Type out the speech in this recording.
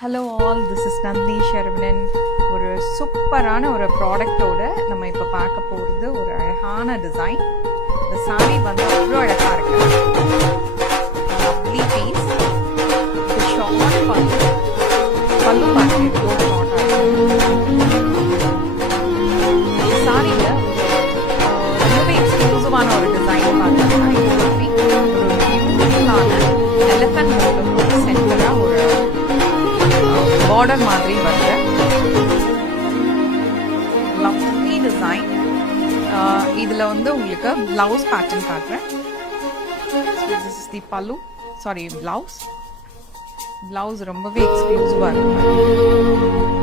Hello all, this is Nandini Sharavanan. ஒரு சூப்பரான ஒரு ப்ராடக்ட்டோட நம்ம இப்போ பார்க்க போகிறது ஒரு அழகான டிசைன். இந்த சாரி வந்து அவ்வளோ அழகாக இருக்கு. Lovely piece. இது ஷார்ட் பல்லு பாருங்க சாரியில் ரொம்பவே எக்ஸ்க்ளூசிவான ஒரு டிசைன் பார்த்தோம்னா இது ஒரு பியூட்டிஃபுல்லான எலிஃபண்ட் மோட்டிவ் சென்டராக ஒரு border மாதிரி வருது. Lovely design. இதுல வந்து உங்களுக்கு பிளவுஸ் பேட்டர்ன் காட்டுறேன். This is the pallu. Sorry, blouse ரொம்பவே எக்ஸ்க்ளூசிவா இருக்கு.